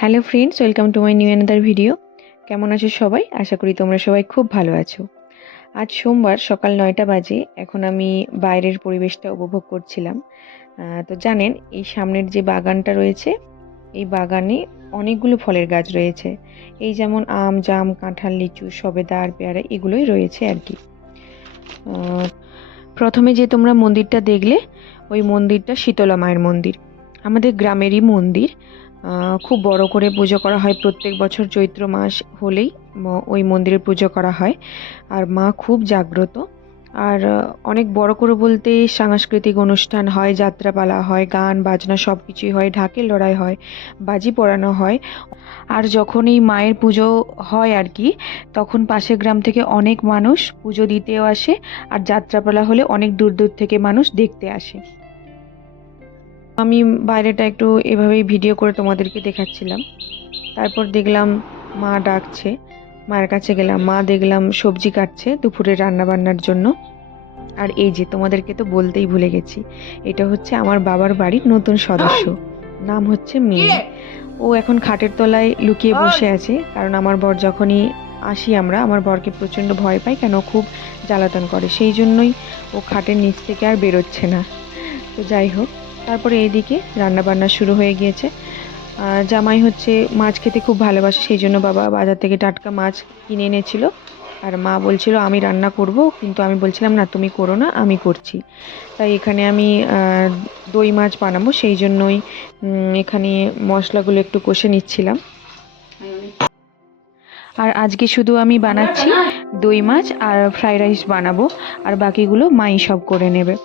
Hello friends, welcome to my new another video. কেমন আছো সবাই? আশা করি তোমরা সবাই খুব ভালো আছো। আজ সোমবার সকাল 9টা বাজে। এখন আমি বাইরের পরিবেশটা উপভোগ করছিলাম। তো জানেন, এই সামনের যে বাগানটা রয়েছে, এই বাগানে অনেকগুলো ফলের গাছ রয়েছে। এই যেমন আম, জাম, কাঁঠাল, লিচু, সবেদা আর পেয়ারা এগুলোই রয়েছে আর কি। আহ, প্রথমে যে তোমরা মন্দিরটা দেখলে, ওই মন্দিরটা শীতলা মায়ের মন্দির। আমাদের গ্রামেরই মন্দির। খুব বড় করে পুজো করা হয় প্রত্যেক বছর চৈত্র মাস হলেই ওই মন্দিরে পুজো করা হয়। আর মা খুব জাগ্রত। আর অনেক বড় করে বলতে সাংস্কৃতিক অনুষ্ঠান হয়, যাত্রাপালা হয়, গান বাজনা সব কিছুই হয়, ঢাকের লড়াই হয়, বাজি পোড়ানো হয়। আর যখন এই মায়ের পুজো হয় আর কি, তখন পাশের গ্রাম থেকে অনেক মানুষ পুজো দিতেও আসে। আর যাত্রাপালা হলে অনেক দূর দূর থেকে মানুষ দেখতে আসে। আমি বাইরেটা একটু এভাবেই ভিডিও করে তোমাদেরকে দেখাচ্ছিলাম। তারপর দেখলাম মা ডাকছে, মায়ের কাছে গেলাম। মা দেখলাম সবজি কাটছে দুপুরে রান্না বান্নার জন্য। আর এই যে তোমাদেরকে তো বলতেই ভুলে গেছি, এটা হচ্ছে আমার বাবার বাড়ির নতুন সদস্য, নাম হচ্ছে মিনি। ও এখন খাটের তলায় লুকিয়ে বসে আছে, কারণ আমার বর যখনই আসি আমরা, আমার বরকে প্রচণ্ড ভয় পাই, কেন খুব জ্বালাতন করে, সেই জন্যই ও খাটের নিচ থেকে আর বেরোচ্ছে না। তো যাই হোক, তারপরে এইদিকে রান্না বান্না শুরু হয়ে গিয়েছে। জামাই হচ্ছে মাছ খেতে খুব ভালোবাসে, সেই জন্য বাবা বাজার থেকে টাটকা মাছ কিনে এনেছিল। আর মা বলছিল আমি রান্না করব, কিন্তু আমি বলছিলাম না, তুমি করো না, আমি করছি। তাই এখানে আমি দই মাছ বানাবো, সেই জন্যই এখানে মশলাগুলো একটু কষে নিচ্ছিলাম। আর আজকে শুধু আমি বানাচ্ছি দই মাছ, আর ফ্রাইড রাইস বানাবো, আর বাকিগুলো মাই সব করে নেবে।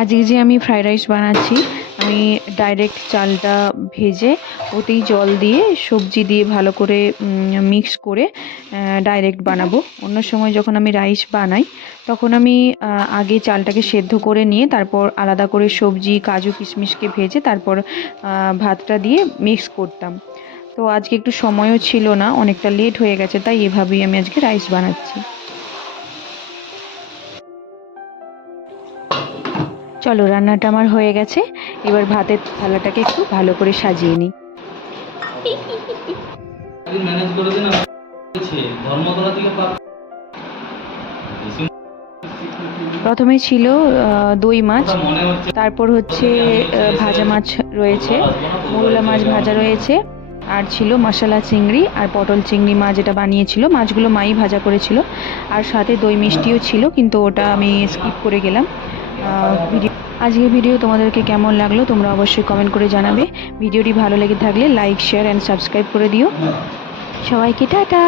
আজকে যে আমি ফ্রাইড রাইস বানাচ্ছি, আমি ডাইরেক্ট চালটা ভেজে ওতেই জল দিয়ে সবজি দিয়ে ভালো করে মিক্স করে ডাইরেক্ট বানাবো। অন্য সময় যখন আমি রাইস বানাই, তখন আমি আগে চালটাকে সেদ্ধ করে নিয়ে তারপর আলাদা করে সবজি, কাজু, কিশমিশকে ভেজে তারপর ভাতটা দিয়ে মিক্স করতাম। তো আজকে একটু সময়ও ছিল না, অনেকটা লেট হয়ে গেছে, তাই এভাবেই আমি আজকে রাইস বানাচ্ছি। চলো, রান্নাটা আমার হয়ে গেছে। এবার ভাতের থালাটাকে একটু ভালো করে সাজিয়ে নিই। প্রথমে ছিল দই মাছ, তারপর হচ্ছে ভাজা মাছ রয়েছে, মোরলা মাছ ভাজা রয়েছে, আর ছিল মশলা চিংড়ি আর পটল চিংড়ি মা যেটা বানিয়েছিল, মাছগুলো মাই ভাজা করেছিল। আর সাথে দই মিষ্টিও ছিল, কিন্তু ওটা আমি স্কিপ করে গেলাম। আজকের ভিডিও তোমাদেরকে কেমন লাগলো তোমরা অবশ্যই কমেন্ট করে জানাবে। ভিডিওটি ভালো লেগে থাকলে লাইক, শেয়ার অ্যান্ড সাবস্ক্রাইব করে দিও। সবাইকে টাটা।